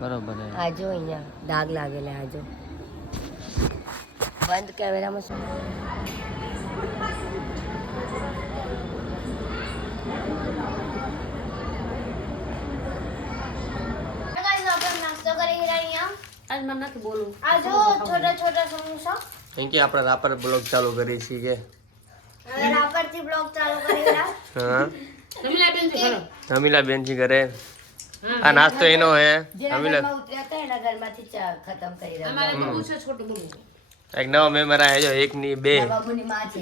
બરોબર છે. આજો અહીંયા ડાઘ લાગેલા આજો બંધ કેમેરામાં શું आज मन ना बोलूं आज छोटा छोटा समोसा થેન્ક યુ. આપણે રાપર બ્લોગ ચાલુ કરી છીએ કે रापर થી બ્લોગ ચાલુ કરેલા હા रमीला बेन से करो હમીલા બેન થી ઘરે આ નાસ્તો એનો હે. જેના હમીલા ઘરમાં ઉતર્યા હતા એના ઘરમાંથી ખતમ કરી રહ્યા हमारे तो पूछे छोटू बबू એક નવો મેમ્બર આયો જો એક ની બે બાબુની માં છે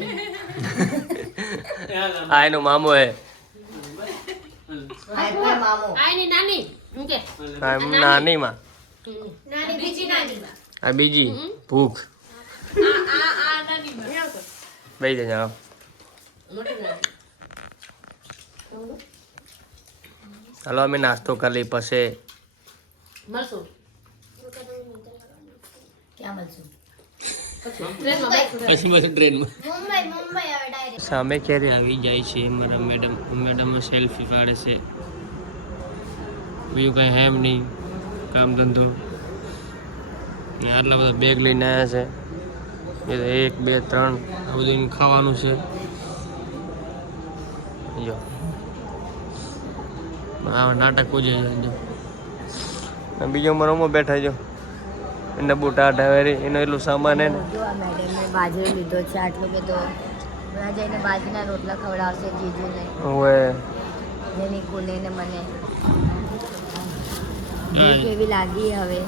આ એનો મામો હે. આ એટલે મામો आई नहीं नानी उनके આ નાની માં નાની બીજી નાની આ બીજી ભૂખ आ नानी બેસી જાઓ. मोटी नानी ચાલો અમે નાસ્તો કરી લઈ પછી मरसो ક્યાં મળશું ट्रेन में बैठ પછી ટ્રેનમાં મુંબઈ મુંબઈ હવે ડાયરેક્ટ સામે ક્યારે આવી જાય છે મારા મેડમ સેલ્ફી પાડે છે. બીજું કંઈ હેમ નહીં કામ ધંધો ને આટલા બધા બેગ લઈને આવ્યા છે. એ તો 1 2 3 આ બધું ખાવાનું છે. જો આ નાટક પૂજે છે. જો બીજો મરોમાં બેઠા જો એને બુટા ઢાવેરી એનો એટલું સામાન હે ને જો આ મેડમે બાજરો લીધો છે આટલો બધો હમણાં જઈને બાજરીના રોટલા ખવડાવશે જીજુને હવે જેની કુને ને મને ભૂખ એવી લાગી હવે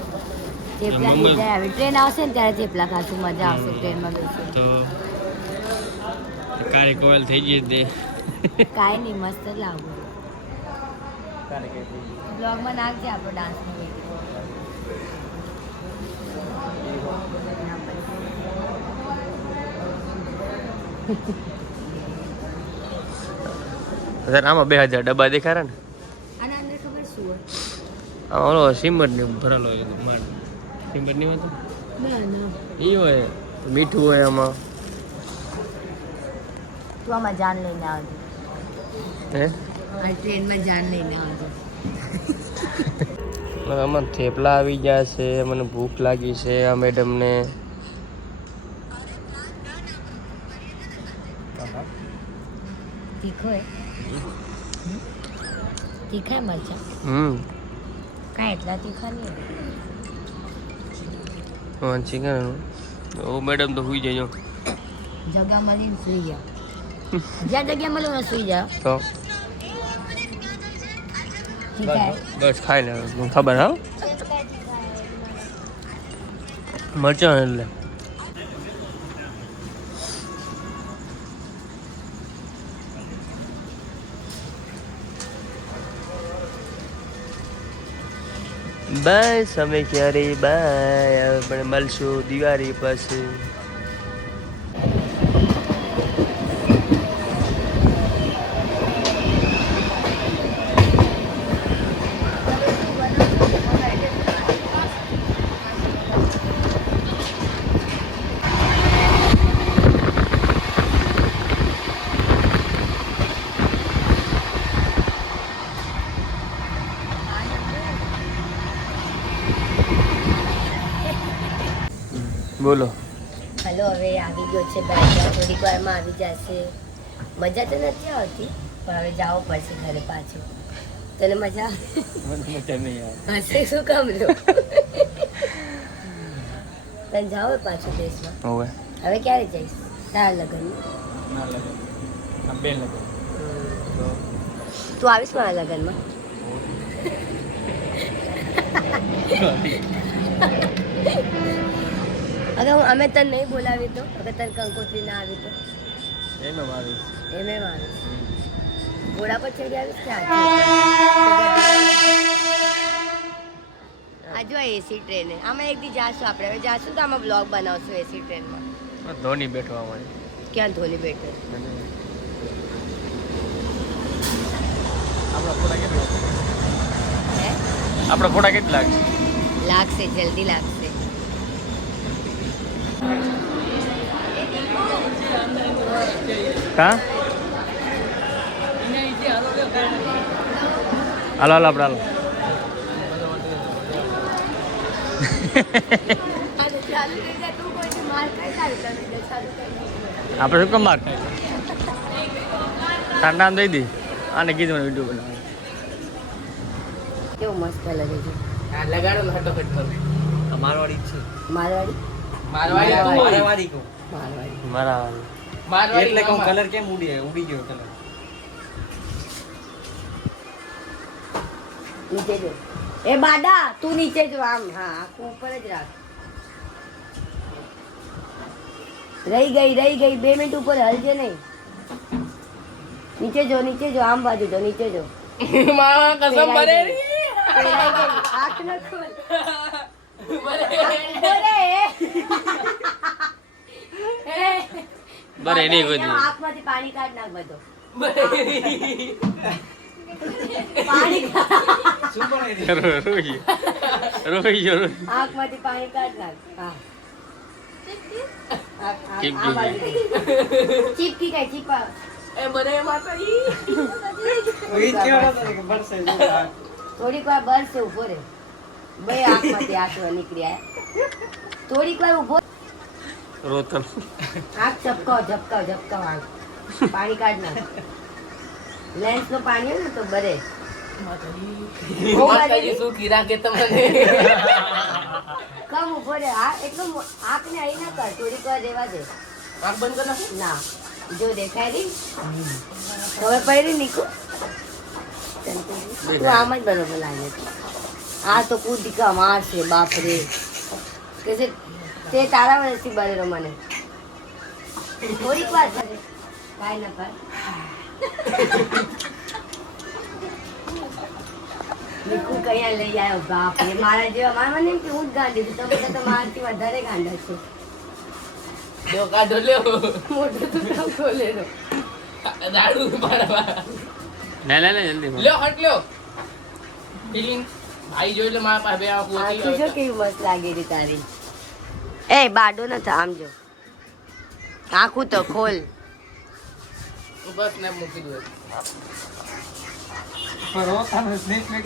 થેપલા મુંબઈ- લીધા હવે ટ્રેન આવશે ને ત્યારે થેપલા ખાશું મજા આવશે ટ્રેનમાં બેસી તો કારે કોયલ થઈ ગઈ દે કાંઈ નહીં મસ્ત જ લાવું બ્લોગમાં નાખજે આપણો ડાન્સનો વિડીયો આમાં 2000 ડબ્બા દેખાડે ને આના અંદર ખબર શું હોય આમાં ઓલો સિમટ ને ભરેલો હોય માર સિમટ નહીં હોતો ના ના એ હોય મીઠું હોય આમાં તું આમાં જાન લઈને આવજો હે આ ટ્રેનમાં જાન લઈને આવજો આમાં થેપલા આવી ગયા છે. મને ભૂખ લાગી છે આ મેડમને. તીખો હે તીખા મરચા કાંઈ એટલા તીખા નહીં હા ચિકન ઓ મેડમ તો સુઈ જજો જગ્યા મળીને સુઈ જાઓ જ્યાં જગ્યા મળે ને સુઈ જાઓ તો તીખા હે બસ ખાઈ લે મને ખબર હા મરચાં એટલે બસ અમે ક્યારે બાય આપણે મળશું દિવાળી પછી. બોલો હલો હવે આવી ગયો છે બેઠા થોડીક વારમાં આવી જશે મજા તો નથી આવતી પણ હવે જવું પડશે ઘરે પાછું તને મજા આવે હશે શું કામ લો તને જાવ પાછું દેશમાં હવે હવે ક્યારે જઈશ તારા લગ્ન તું આવીશ મારા લગ્નમાં અગર અમે તને નહીં બોલાવી તો અગર તને કંકોત્રી ના આવી તો એમ આવીશ ઘોડા પર ચડી આવીશ કે આજે એસી ટ્રેન આમાં એક દી જાશું આપણે હવે જાશું તો આમાં બ્લોગ બનાવશું એસી ટ્રેનમાં ધોની બેઠવા મળે ક્યાં ધોની બેઠે હે આપણા ફોટા કેટલા લાગશે લાગશે જલ્દી લાગશે કા હાલો હાલો આપણે હાલો ચાલુ થઈ જાય તું કોઈ માર ખાઈ ચાલુ કરી દે ચાલુ કરી આપણે શું કમાર તાર નામ દઈ દી આને કીધું વિડીયો બનાવ કેવું મસ્ત લાગે છે આ લગાડો ને ફટાફટ કરો મારવાડી છે મારવાડી મારવાડી તું મારવાડી કો મારવાડી મારા મારવાડી એટલે કહું કલર કેમ ઉડી ગયો કલર નીચે જો એ બાડા તું નીચે જો આમ હા આખું ઉપર જ રાખ રહી ગઈ 2 મિનિટ ઉપર હલજે નહીં નીચે જો આમ બાજુ જો નીચે જો મામા કસમ ભરે આંખ ન ખોલ બોલે બરે નહીં ગોતી આંખમાંથી પાણી કાઢ નાખ બધો પાણી શું બને રોહી આંખમાંથી પાણી કાઢ નાખ હા ચીપકી. ચીપકી કઈ ચીપા એ બરે માતાજી ઓય કેવો હતો કે બરસે થોડીક વાર બરસે ઉભો રે બે આંખમાંથી આંસુ નીકળ્યા થોડીક વાર ઉભો રોતન આંખ ઝપકાવ આંખ પાણી કાઢ નાખ લેન્સ નું પાણી હોય ને તો બરે માતાજી સુખી રાખે તમને કમ ઉભો રે આ એટલું આંખ ને અહીં ના કર થોડીક વાર રહેવા દે આંખ બંધ કર નાખો ના જો દેખાય રહી હવે પહેરી નીકળો તું આમ જ બરોબર લાગે છે આ તો કૂદકા મારશે બાપ રે કે છે તે તારા વર્ષથી બરેલો મને થોડીક વાર કરે કાંઈ ના કર નીકુ કયા લઈ આવ્યો બાપ રે મારા જેવા મારા મને એમ કે હું જ ગાંડી છું તમે તો મારાથી વધારે ગાંડા છો જો કાઢો લ્યો મોટો તો કામ ખોલેલો દાડુ પાડવા લે જલ્દી લ્યો હટ લ્યો ફિલિંગ ભાઈ જોઈ લે મારા પાસે બે આંખો આંખો જો કેવી મસ્ત લાગેલી તારી એ બાડો નથી આમ જો આંખું તો ખોલ બસ ને મૂકી દો પર ઓતાનો સ્નેક મે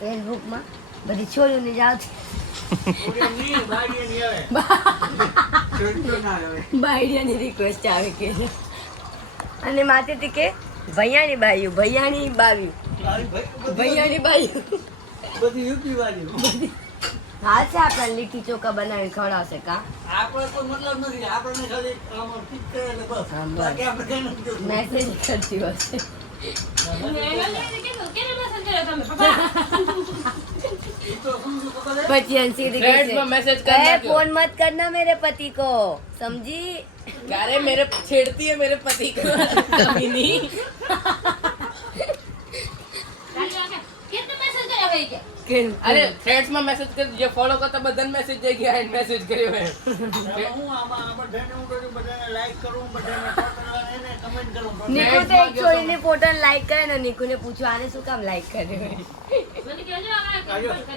ફેસબુકમાં બધી છોડીઓને જાવ બાયડિયાની રિક્વેસ્ટ આવે કે અને માથેથી કે ભૈયાની બાયું બધી યુપી વાળી હાલ છે આપણે લીટી ચોખા બનાવીને ખવડાવશે કા આપણે કોઈ મતલબ નથી આપણને ખાલી આમ ઠીક કરે એટલે બસ હા, બસ. બાકી આપણે કઈ નથી જોતું. મેસેજ કરતી હશે ઈ તો સમજુ તો કરે. પછી અંશી Threads में मैसेज कर नाखो। फोन मत करना मेरे पति को समझी अरे मेरे छेड़ती है मेरे पति को कभी नहीं अरे थ्रेड्स में मैसेज कर जे फॉलो करता बदन मैसेज जाएगी एंड मैसेज કર્યો હે હવે હું આમાં બધાને હું કરું, બધાને like કરું, બધાને એને comment કરું. निकू तो एक छोरी ने फोटो लाइक करे ना निकू ने पूछा आने શું કામ લાઈક કર્યો આજો.